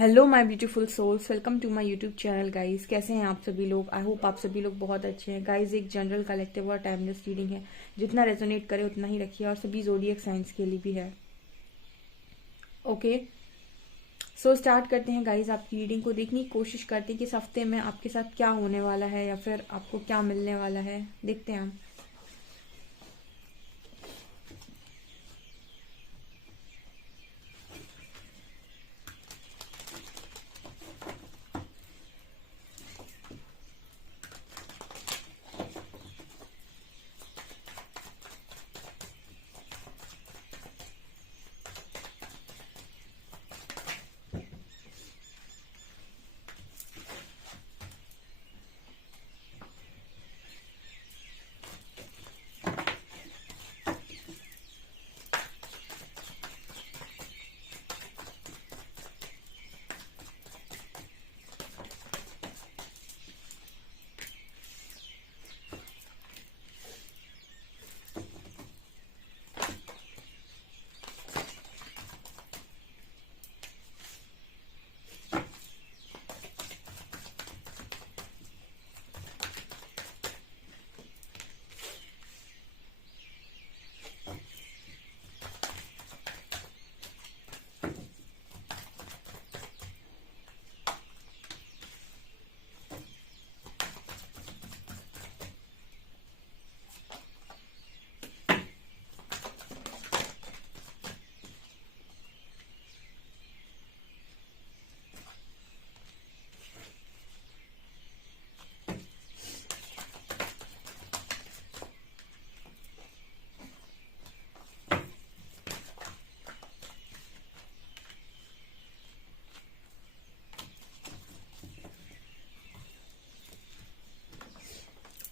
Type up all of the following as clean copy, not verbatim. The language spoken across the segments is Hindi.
Hello my beautiful souls, welcome to my YouTube channel guys. कैसे हैं आप सभी लोग? आई होप आप सभी लोग बहुत अच्छे हैं गाइस। एक जनरल कलेक्टिव और टाइमलेस रीडिंग है, जितना रेजोनेट करे उतना ही रखिए, और सभी जोडियक साइंस के लिए भी है। ओके, सो स्टार्ट करते हैं गाइस। आपकी रीडिंग को देखने की कोशिश करते हैं कि इस हफ्ते में आपके साथ क्या होने वाला है या फिर आपको क्या मिलने वाला है। देखते हैं हम।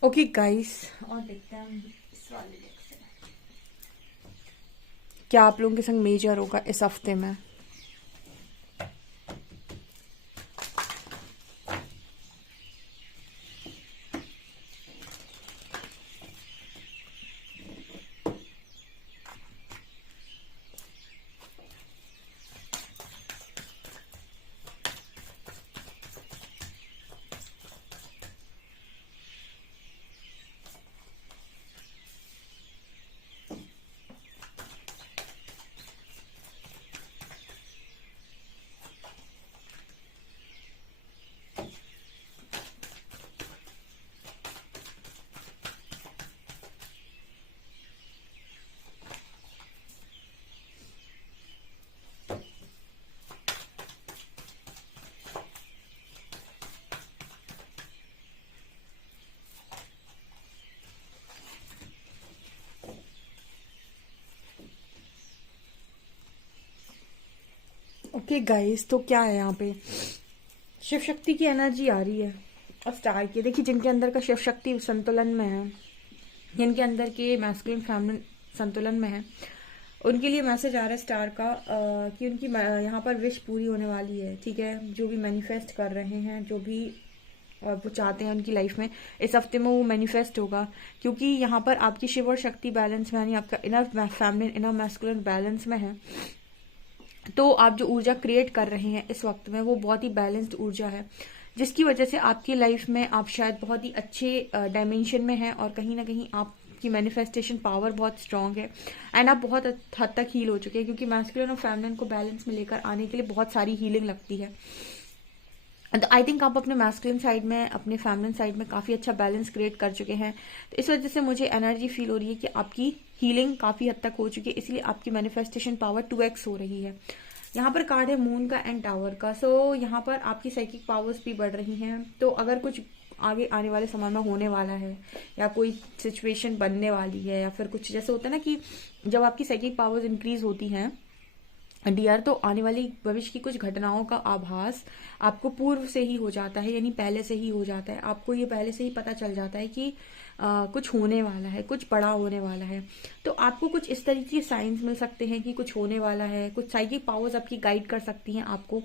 ओके गाइस, और देखते हैं हम इस वाले deck से क्या आप लोगों के संग मेजर होगा इस हफ्ते में। ओके गाइस, तो क्या है यहाँ पे? शिव शक्ति की एनर्जी आ रही है और स्टार की। देखिए, जिनके अंदर का शिव शक्ति संतुलन में है, जिनके अंदर के मैस्कुलिन फेमिनिन संतुलन में है, उनके लिए मैसेज आ रहा है स्टार का कि उनकी यहाँ पर विश पूरी होने वाली है। ठीक है, जो भी मैनिफेस्ट कर रहे हैं, जो भी वो चाहते हैं उनकी लाइफ में, इस हफ्ते में वो मैनिफेस्ट होगा। क्योंकि यहाँ पर आपकी शिव और शक्ति बैलेंस में, यानी आपका inner feminine inner masculine balance में है। तो आप जो ऊर्जा क्रिएट कर रहे हैं इस वक्त में, वो बहुत ही बैलेंस्ड ऊर्जा है, जिसकी वजह से आपकी लाइफ में आप शायद बहुत ही अच्छे डायमेंशन में हैं, और कहीं ना कहीं आपकी मैनिफेस्टेशन पावर बहुत स्ट्रांग है, एंड आप बहुत हद तक हील हो चुके हैं। क्योंकि मैस्कुलिन और फेमिनिन को बैलेंस में लेकर आने के लिए बहुत सारी हीलिंग लगती है। आई थिंक आप अपने मैस्कुलिन साइड में, अपने फेमिनिन साइड में काफ़ी अच्छा बैलेंस क्रिएट कर चुके हैं। तो इस वजह से मुझे एनर्जी फील हो रही है कि आपकी हीलिंग काफ़ी हद तक हो चुकी है, इसलिए आपकी मैनिफेस्टेशन पावर 2x हो रही है। यहाँ पर कार्ड है मून का एंड टावर का। सो यहाँ पर आपकी साइकिक पावर्स भी बढ़ रही हैं। तो अगर कुछ आगे आने वाले समय में होने वाला है, या कोई सिचुएशन बनने वाली है, या फिर कुछ जैसे होता है ना कि जब आपकी साइकिक पावर्स इंक्रीज होती हैं डियर, तो आने वाली भविष्य की कुछ घटनाओं का आभास आपको पूर्व से ही हो जाता है, यानी पहले से ही हो जाता है। आपको ये पहले से ही पता चल जाता है कि कुछ होने वाला है, कुछ बड़ा होने वाला है। तो आपको कुछ इस तरीके के साइंस मिल सकते हैं कि कुछ होने वाला है। कुछ साइकिक पावर्स आपकी गाइड कर सकती हैं आपको।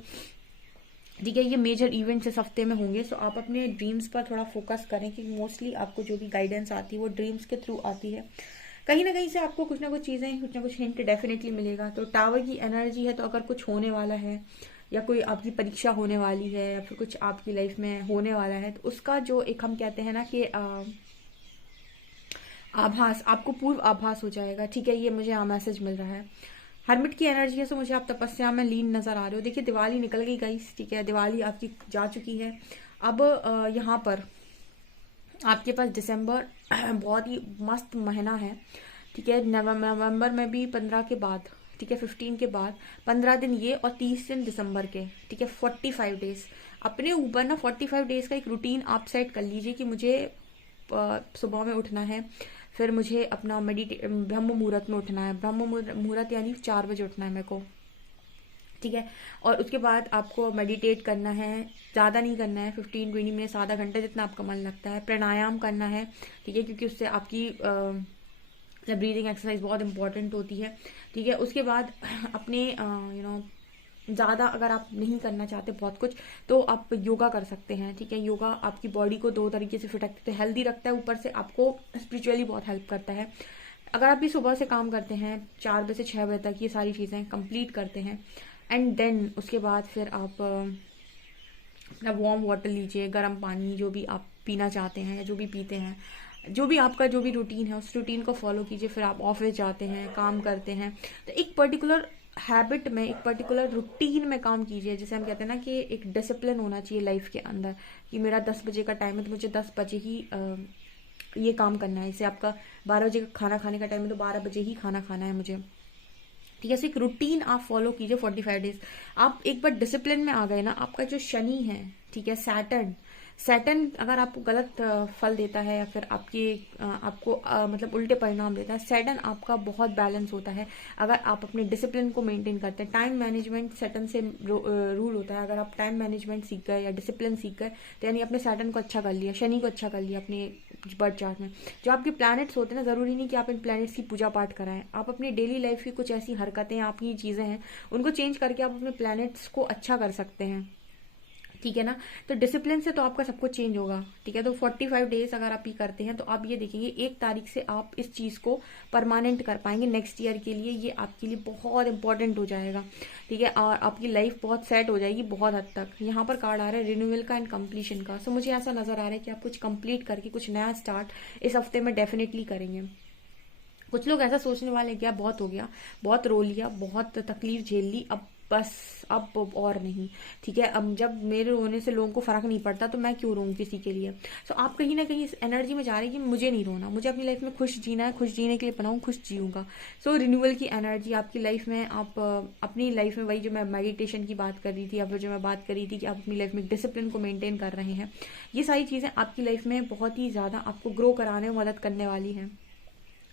ठीक है, ये मेजर इवेंट्स इस हफ्ते में होंगे। सो आप अपने ड्रीम्स पर थोड़ा फोकस करें कि मोस्टली आपको जो भी गाइडेंस आती है वो ड्रीम्स के थ्रू आती है। कहीं ना कहीं से आपको कुछ ना कुछ चीज़ें, कुछ ना कुछ हिंट डेफिनेटली मिलेगा। तो टावर की एनर्जी है, तो अगर कुछ होने वाला है या कोई आपकी परीक्षा होने वाली है या फिर कुछ आपकी लाइफ में होने वाला है, तो उसका जो एक हम कहते हैं ना कि आभास, आपको पूर्व आभास हो जाएगा। ठीक है, ये मुझे यहाँ मैसेज मिल रहा है। हर्मिट की एनर्जी है, सो मुझे आप तपस्या में लीन नजर आ रहे हो। देखिए दिवाली निकल गई गाइस, ठीक है, दिवाली आपकी जा चुकी है। अब यहाँ पर आपके पास दिसंबर बहुत ही मस्त महीना है, ठीक है। नवंबर में भी 15 के बाद, ठीक है, 15 के बाद 15 दिन ये और 30 दिन दिसंबर के, ठीक है, 45 डेज अपने ऊपर ना 45 डेज का एक रूटीन आप सेट कर लीजिए कि मुझे सुबह में उठना है, फिर मुझे अपना ब्रह्म मुहूर्त में उठना है। ब्रह्म मुहूर्त यानी 4 बजे उठना है मेरे को, ठीक है। और उसके बाद आपको मेडिटेट करना है, ज़्यादा नहीं करना है, 15-20 मिनट, आधा घंटा जितना आपका मन लगता है। प्राणायाम करना है, ठीक है, क्योंकि उससे आपकी ब्रीदिंग एक्सरसाइज बहुत इंपॉर्टेंट होती है, ठीक है। उसके बाद अपने ज़्यादा अगर आप नहीं करना चाहते बहुत कुछ, तो आप योगा कर सकते हैं, ठीक है। योगा आपकी बॉडी को 2 तरीके से फिट रखते हैं, हेल्दी रखता है, ऊपर से आपको स्पिरिचुअली बहुत हेल्प करता है। अगर आप भी सुबह से काम करते हैं 4 बजे से 6 बजे तक, ये सारी चीज़ें कंप्लीट करते हैं, एंड देन उसके बाद फिर आप अपना वार्म वाटर लीजिए, गर्म पानी, जो भी आप पीना चाहते हैं या जो भी पीते हैं, जो भी आपका जो भी रूटीन है उस रूटीन को फॉलो कीजिए। फिर आप ऑफिस जाते हैं, काम करते हैं, तो एक पर्टिकुलर हैबिट में, एक पर्टिकुलर रूटीन में काम कीजिए। जैसे हम कहते हैं ना कि एक डिसिप्लिन होना चाहिए लाइफ के अंदर, कि मेरा 10 बजे का टाइम है तो मुझे 10 बजे ही ये काम करना है। जैसे आपका 12 बजे का खाना खाने का टाइम है तो 12 बजे ही खाना खाना है मुझे, ठीक है। एक रूटीन आप फॉलो कीजिए 45 डेज। आप एक बार डिसिप्लिन में आ गए ना, आपका जो शनि है, ठीक है, सैटर्न अगर आपको गलत फल देता है या फिर आपको मतलब उल्टे परिणाम देता है, सैटर्न आपका बहुत बैलेंस होता है अगर आप अपने डिसिप्लिन को मेंटेन करते हैं। टाइम मैनेजमेंट सैटर्न से रूल होता है। अगर आप टाइम मैनेजमेंट सीख गए या डिसिप्लिन सीख गए, तो यानी अपने सैटर्न को अच्छा कर लिया, शनि को अच्छा कर लिया अपने बर्थ चार्ट में। जो आपके प्लैनेट्स होते हैं ना, जरूरी नहीं कि आप इन प्लैनेट्स की पूजा पाठ कराएं, आप अपनी डेली लाइफ की कुछ ऐसी हरकतें, आपकी चीजें हैं, उनको चेंज करके आप अपने प्लैनेट्स को अच्छा कर सकते हैं, ठीक है ना। तो डिसिप्लिन से तो आपका सब कुछ चेंज होगा, ठीक है। तो 45 डेज अगर आप ये करते हैं तो आप ये देखेंगे 1 तारीख से आप इस चीज को परमानेंट कर पाएंगे नेक्स्ट ईयर के लिए। ये आपके लिए बहुत इंपॉर्टेंट हो जाएगा, ठीक है, और आपकी लाइफ बहुत सेट हो जाएगी बहुत हद तक। यहाँ पर कार्ड आ रहा है रिन्यूअल का एंड कंप्लीशन का। सो मुझे ऐसा नजर आ रहा है कि आप कुछ कंप्लीट करके कुछ नया स्टार्ट इस हफ्ते में डेफिनेटली करेंगे। कुछ लोग ऐसा सोचने वाले क्या बहुत हो गया, बहुत रो लिया, बहुत तकलीफ झेल ली, अब बस अब और नहीं, ठीक है। अब जब मेरे रोने से लोगों को फर्क नहीं पड़ता तो मैं क्यों रोऊं किसी के लिए। सो आप कहीं ना कहीं इस एनर्जी में जा रहे हैं कि मुझे नहीं रोना, मुझे अपनी लाइफ में खुश जीना है, खुश जीने के लिए बनाऊं, खुश जीऊंगा। सो रिन्यूअल की एनर्जी आपकी लाइफ में, आप अपनी लाइफ में, वही जो मैं मेडिटेशन की बात कर रही थी या फिर जो मैं बात कर रही थी कि आप अपनी लाइफ में डिसिप्लिन को मेंटेन कर रहे हैं, ये सारी चीजें आपकी लाइफ में बहुत ही ज्यादा आपको ग्रो कराने में मदद करने वाली है।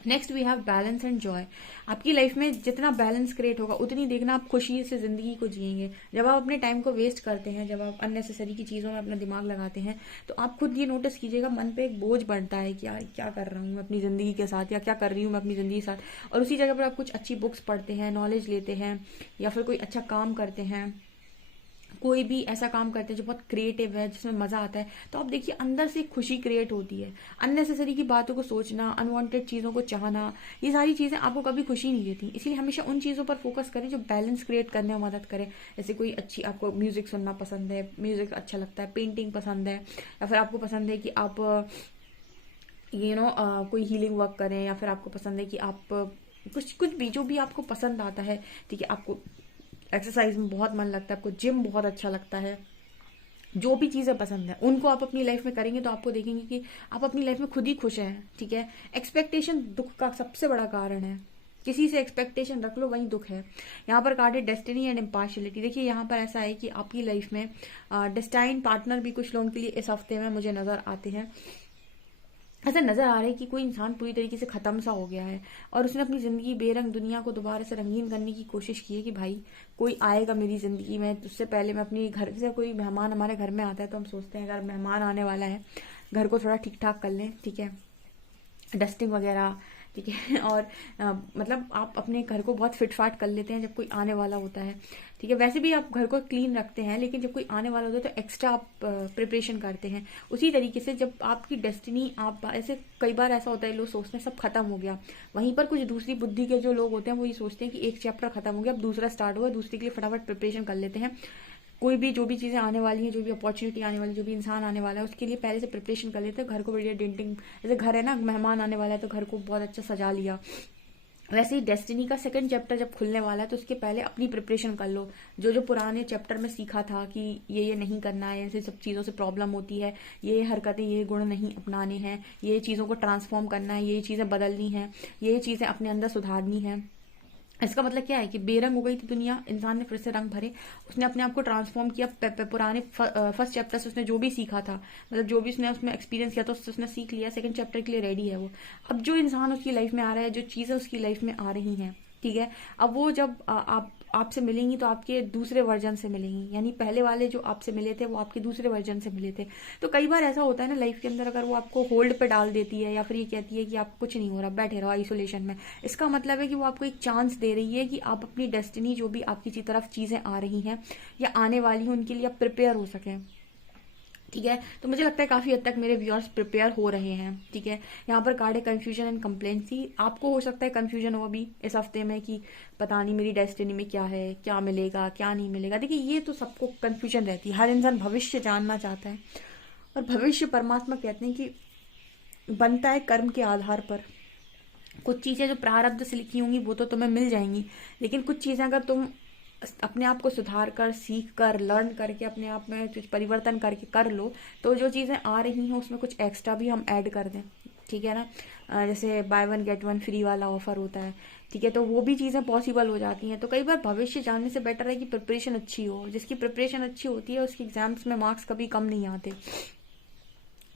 Next we have balance and joy. आपकी लाइफ में जितना बैलेंस क्रिएट होगा उतनी देखना आप खुशी से जिंदगी को जिएंगे। जब आप अपने टाइम को वेस्ट करते हैं, जब आप अननेसेसरी की चीजों में अपना दिमाग लगाते हैं, तो आप खुद ये नोटिस कीजिएगा मन पे एक बोझ बढ़ता है कि यार क्या कर रहा हूँ मैं अपनी जिंदगी के साथ, या क्या कर रही हूँ मैं अपनी जिंदगी के साथ। और उसी जगह पर आप कुछ अच्छी बुक्स पढ़ते हैं, नॉलेज लेते हैं, या फिर कोई अच्छा काम करते हैं, कोई भी ऐसा काम करते हैं जो बहुत क्रिएटिव है, जिसमें मजा आता है, तो आप देखिए अंदर से खुशी क्रिएट होती है। अननेसेसरी की बातों को सोचना, अनवांटेड चीजों को चाहना, ये सारी चीजें आपको कभी खुशी नहीं देती। इसीलिए हमेशा उन चीजों पर फोकस करें जो बैलेंस क्रिएट करने में मदद करे। जैसे कोई अच्छी, आपको म्यूजिक सुनना पसंद है, म्यूजिक अच्छा लगता है, पेंटिंग पसंद है, या फिर आपको पसंद है कि आप कोई हीलिंग वर्क करें, या फिर आपको पसंद है कि आप कुछ भी, जो भी आपको पसंद आता है, ठीक है। आपको एक्सरसाइज में बहुत मन लगता है, आपको जिम बहुत अच्छा लगता है, जो भी चीजें पसंद है उनको आप अपनी लाइफ में करेंगे तो आपको देखेंगे कि आप अपनी लाइफ में खुद ही खुश हैं, ठीक है। एक्सपेक्टेशन दुख का सबसे बड़ा कारण है। किसी से एक्सपेक्टेशन रख लो वही दुख है। यहाँ पर कार्ड है डेस्टिनी एंड इम्पार्शियलिटी। देखिए यहाँ पर ऐसा है कि आपकी लाइफ में डेस्टाइन पार्टनर भी कुछ लोगों के लिए इस हफ्ते में मुझे नजर आते हैं। ऐसा नजर आ रहा है कि कोई इंसान पूरी तरीके से खत्म सा हो गया है और उसने अपनी जिंदगी बेरंग दुनिया को दोबारा से रंगीन करने की कोशिश की है कि भाई कोई आएगा मेरी जिंदगी में, उससे पहले मैं अपनी घर से, कोई मेहमान हमारे घर में आता है तो हम सोचते हैं अगर मेहमान आने वाला है घर को थोड़ा ठीक ठाक कर लें, ठीक है, डस्टिंग वगैरह, ठीक है। और मतलब आप अपने घर को बहुत फिटफाट कर लेते हैं जब कोई आने वाला होता है, ठीक है। वैसे भी आप घर को क्लीन रखते हैं, लेकिन जब कोई आने वाला होता है तो एक्स्ट्रा आप प्रिपरेशन करते हैं। उसी तरीके से जब आपकी डेस्टिनी, आप ऐसे कई बार ऐसा होता है लोग सोचते हैं सब खत्म हो गया, वहीं पर कुछ दूसरी बुद्धि के जो लोग होते हैं वो ये सोचते हैं कि एक चैप्टर खत्म हो गया अब दूसरा स्टार्ट हुआ, दूसरे के लिए फटाफट प्रिपरेशन कर लेते हैं। कोई भी जो भी चीज़ें आने वाली हैं, जो भी अपॉर्चुनिटी आने वाली, जो भी इंसान आने वाला है, उसके लिए पहले से प्रिपरेशन कर लेते हैं। घर को बढ़िया डेंटिंग, जैसे घर है ना, मेहमान आने वाला है तो घर को बहुत अच्छा सजा लिया। वैसे ही डेस्टिनी का सेकंड चैप्टर जब खुलने वाला है तो उसके पहले अपनी प्रिपरेशन कर लो। जो जो पुराने चैप्टर में सीखा था कि ये नहीं करना है, ऐसे सब चीज़ों से प्रॉब्लम होती है, ये हरकतें, ये गुण नहीं अपनाने हैं, ये चीज़ों को ट्रांसफॉर्म करना है, ये चीज़ें बदलनी है, ये चीज़ें अपने अंदर सुधारनी है। इसका मतलब क्या है कि बेरंग हो गई थी दुनिया, इंसान ने फिर से रंग भरे, उसने अपने आप को ट्रांसफॉर्म किया। पुराने फर्स्ट चैप्टर से उसने जो भी सीखा था, मतलब जो भी उसने उसमें एक्सपीरियंस किया था, उससे उसने सीख लिया। सेकंड चैप्टर के लिए रेडी है वो। अब जो इंसान उसकी लाइफ में आ रहा है, जो चीज़ें उसकी लाइफ में आ रही हैं, ठीक है, अब वो जब आप आपसे मिलेंगी तो आपके दूसरे वर्जन से मिलेंगी, यानी पहले वाले जो आपसे मिले थे वो आपके दूसरे वर्जन से मिले थे। तो कई बार ऐसा होता है ना लाइफ के अंदर, अगर वो आपको होल्ड पे डाल देती है या फिर ये कहती है कि आप कुछ नहीं हो रहा, बैठे रहो आइसोलेशन में, इसका मतलब है कि वो आपको एक चांस दे रही है कि आप अपनी डेस्टिनी, जो भी आपकी तरफ चीज़ें आ रही हैं या आने वाली हैं, उनके लिए आप प्रिपेयर हो सकें। ठीक है, तो मुझे लगता है काफ़ी हद तक मेरे व्यूअर्स प्रिपेयर हो रहे हैं। ठीक है, यहाँ पर कार्ड है कंफ्यूजन एंड कंप्लेंसी। आपको हो सकता है कंफ्यूजन हो अभी इस हफ्ते में कि पता नहीं मेरी डेस्टिनी में क्या है, क्या मिलेगा क्या नहीं मिलेगा। देखिए, ये तो सबको कंफ्यूजन रहती है, हर इंसान भविष्य जानना चाहता है, और भविष्य परमात्मा कहते हैं कि बनता है कर्म के आधार पर। कुछ चीज़ें जो प्रारब्ध से लिखी होंगी वो तो तुम्हें मिल जाएंगी, लेकिन कुछ चीज़ें अगर तुम अपने आप को सुधार कर, सीख कर, लर्न करके, अपने आप में कुछ परिवर्तन करके कर लो, तो जो चीज़ें आ रही हैं उसमें कुछ एक्स्ट्रा भी हम ऐड कर दें। ठीक है ना, जैसे by one get one free वाला ऑफर होता है। ठीक है, तो वो भी चीज़ें पॉसिबल हो जाती हैं। तो कई बार भविष्य जानने से बेटर है कि प्रिपरेशन अच्छी हो। जिसकी प्रिपरेशन अच्छी होती है उसकी एग्जाम्स में मार्क्स कभी कम नहीं आते।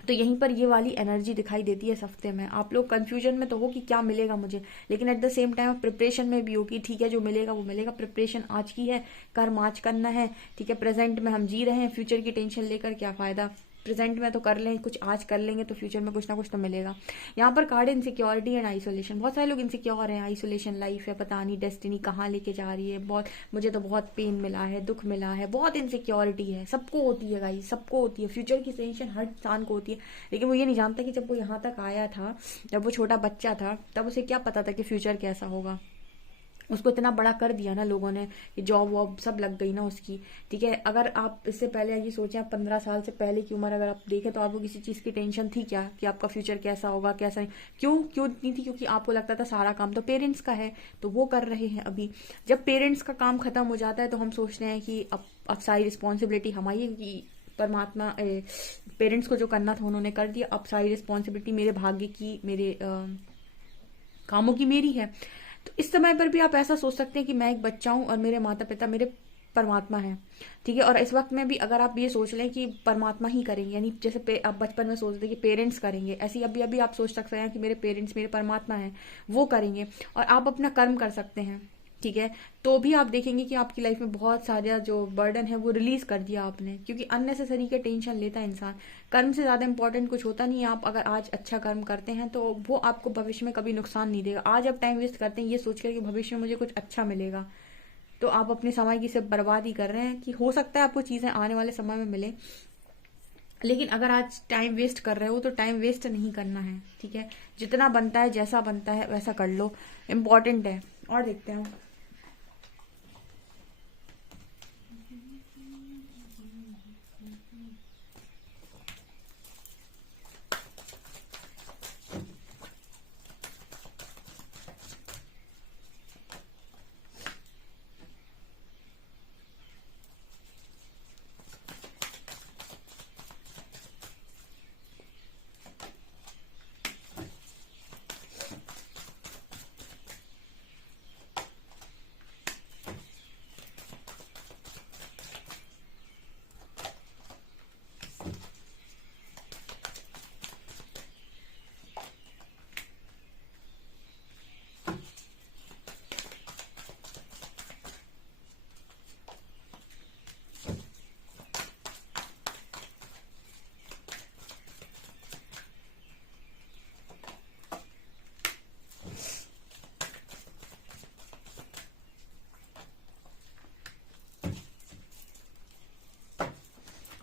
तो यहीं पर ये वाली एनर्जी दिखाई देती है इस हफ्ते में। आप लोग कंफ्यूजन में तो हो कि क्या मिलेगा मुझे, लेकिन एट द सेम टाइम आप प्रिपरेशन में भी हो कि ठीक है जो मिलेगा वो मिलेगा। प्रिपरेशन आज की है, कर्म आज करना है। ठीक है, प्रेजेंट में हम जी रहे हैं, फ्यूचर की टेंशन लेकर क्या फायदा। प्रेजेंट में तो कर लें, कुछ आज कर लेंगे तो फ्यूचर में कुछ ना कुछ तो मिलेगा। यहाँ पर कार्ड इनसिक्योरिटी एंड आइसोलेशन। बहुत सारे लोग इनसिक्योर हैं, आइसोलेशन लाइफ है, पता नहीं डेस्टिनी कहाँ लेके जा रही है, बहुत मुझे तो बहुत पेन मिला है, दुख मिला है, बहुत इनसिक्योरिटी है। सबको होती है गाइस, सबको होती है। फ्यूचर की टेंशन हर इंसान को होती है, लेकिन वो ये नहीं जानता कि जब वो यहाँ तक आया था, जब वो छोटा बच्चा था, तब उसे क्या पता था कि फ्यूचर कैसा होगा। उसको इतना बड़ा कर दिया ना लोगों ने कि जॉब वॉब सब लग गई ना उसकी। ठीक है, अगर आप इससे पहले ये सोचें, आप 15 साल से पहले की उम्र अगर आप देखें तो आपको किसी चीज़ की टेंशन थी क्या कि आपका फ्यूचर कैसा होगा कैसा नहीं। क्यों क्यों नहीं थी? क्योंकि आपको लगता था सारा काम तो पेरेंट्स का है तो वो कर रहे हैं। अभी जब पेरेंट्स का काम खत्म हो जाता है तो हम सोचते हैं कि अब सारी रिस्पॉन्सिबिलिटी हमारी, कि परमात्मा पेरेंट्स को जो करना था उन्होंने कर दिया, अब सारी रिस्पॉन्सिबिलिटी मेरे भाग्य की, मेरे कामों की मेरी है। तो इस समय पर भी आप ऐसा सोच सकते हैं कि मैं एक बच्चा हूं और मेरे माता पिता मेरे परमात्मा है। ठीक है, और इस वक्त में भी अगर आप ये सोच लें कि परमात्मा ही करेंगे, यानी जैसे आप बचपन में सोचते कि पेरेंट्स करेंगे, ऐसे ही अभी अभी आप सोच सकते हैं कि मेरे पेरेंट्स, मेरे परमात्मा है, वो करेंगे, और आप अपना कर्म कर सकते हैं। ठीक है, तो भी आप देखेंगे कि आपकी लाइफ में बहुत सारा जो बर्डन है वो रिलीज कर दिया आपने, क्योंकि अननेसेसरी के टेंशन लेता है इंसान। कर्म से ज्यादा इंपॉर्टेंट कुछ होता नहीं है। आप अगर आज अच्छा कर्म करते हैं तो वो आपको भविष्य में कभी नुकसान नहीं देगा। आज आप टाइम वेस्ट करते हैं ये सोचकर कि भविष्य में मुझे कुछ अच्छा मिलेगा, तो आप अपने समय की सिर्फ बर्बादी कर रहे हैं। कि हो सकता है आपको चीजें आने वाले समय में मिले, लेकिन अगर आज टाइम वेस्ट कर रहे हो तो टाइम वेस्ट नहीं करना है। ठीक है, जितना बनता है, जैसा बनता है वैसा कर लो, इम्पोर्टेंट है। और देखते हैं,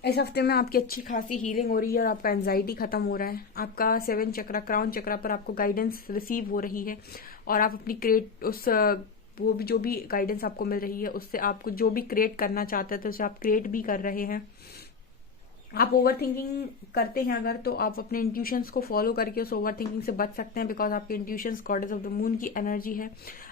इस हफ्ते में आपकी अच्छी खासी हीलिंग हो रही है और आपका एंजाइटी खत्म हो रहा है। आपका 7 चक्रा, क्राउन चक्रा पर आपको गाइडेंस रिसीव हो रही है, और आप अपनी क्रिएट उस वो भी जो भी गाइडेंस आपको मिल रही है उससे आपको जो भी क्रिएट करना चाहते थे उसे आप क्रिएट भी कर रहे हैं। आप ओवर थिंकिंग करते हैं अगर, तो आप अपने इंट्यूशंस को फॉलो करके उस ओवर थिंकिंग से बच सकते हैं, बिकॉज आपके intuitions goddess of the moon की एनर्जी है।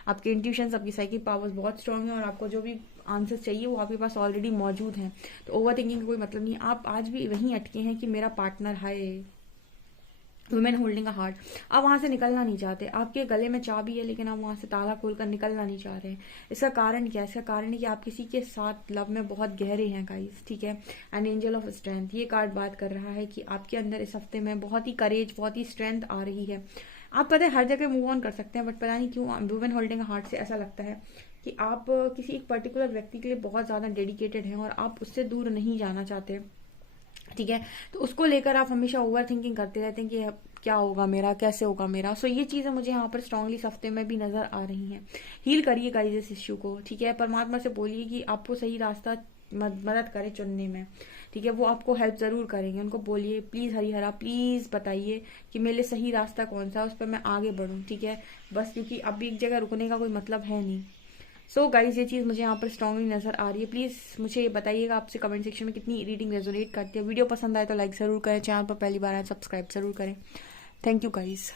आपके इंट्यूशंस, आपकी साइकिक पावर्स बहुत स्ट्रांग है और आपको जो भी आंसर्स चाहिए वो आपके पास ऑलरेडी मौजूद हैं। तो ओवर थिंकिंग का कोई मतलब नहीं। आप आज भी वहीं अटके हैं कि मेरा पार्टनर है, वुमेन होल्डिंग अ हार्ट। आप वहां से निकलना नहीं चाहते, आपके गले में चाबी है लेकिन आप वहां से ताला खोलकर निकलना नहीं चाह रहे हैं। इसका कारण क्या है? इसका कारण है कि आप किसी के साथ लव में बहुत गहरे हैं गाइस, ठीक है। एन एंजल ऑफ स्ट्रेंथ, ये कार्ड बात कर रहा है कि आपके अंदर इस हफ्ते में बहुत ही करेज, बहुत ही स्ट्रेंथ आ रही है। आप पता है हर जगह मूव ऑन कर सकते हैं, बट पता नहीं क्यों वुमेन होल्डिंग हार्ट से ऐसा लगता है कि आप किसी एक पर्टिकुलर व्यक्ति के लिए बहुत ज्यादा डेडिकेटेड हैं और आप उससे दूर नहीं जाना चाहते, ठीक है। तो उसको लेकर आप हमेशा ओवर थिंकिंग करते रहते हैं कि क्या होगा मेरा, कैसे होगा मेरा। सो ये चीजें मुझे यहाँ पर स्ट्रांगली इस हफ्ते में भी नजर आ रही हैं। हील करिए गाइस इस इश्यू को, ठीक है। परमात्मा से बोलिए कि आपको सही रास्ता मदद करे चुनने में, ठीक है। वो आपको हेल्प जरूर करेंगे। उनको बोलिए प्लीज हरिहरा प्लीज बताइए कि मेरे लिए सही रास्ता कौन सा है, उस पर मैं आगे बढ़ूं, ठीक है। बस क्योंकि अब एक जगह रुकने का कोई मतलब है नहीं। सो गाइज ये चीज़ मुझे यहाँ पर स्ट्रांगली नजर आ रही है। प्लीज़ मुझे बताइएगा आपसे कमेंट सेक्शन में कितनी रीडिंग रेजोनेट करती है। वीडियो पसंद आए तो लाइक ज़रूर करें, चैनल पर पहली बार आए सब्सक्राइब ज़रूर करें। Thank you guys.